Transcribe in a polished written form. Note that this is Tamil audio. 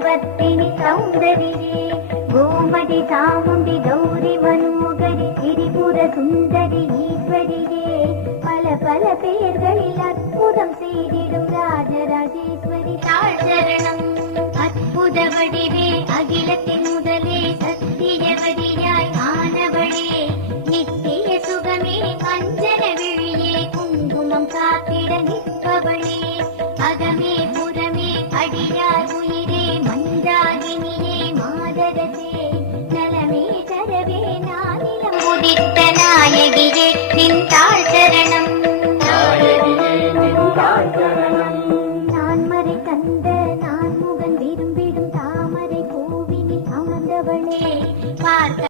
பலவர்த்தினி சௌந்தரியே கோமதி சாமுண்டி கௌரி மனோகரி திரிபுர சுந்தரி ஈஸ்வரியே பல பல பெயர்களில் அற்புதம் செய்திடும் ராஜராஜேஸ்வரி தாழ்சரணம் அற்புத வடிவே அகிலத்தின் முதலே சத்தியவதியாய் ஆனவளே நித்திய சுகமே கஞ்சன விழியே குங்குமம் காத்திட நிற்பவளே அகமே புறமே அடியார் உயிரே மந்தாகினியே மாதரசே நலமே தரவே நானிலம் உதித்த நாயகியே நின் தாழ்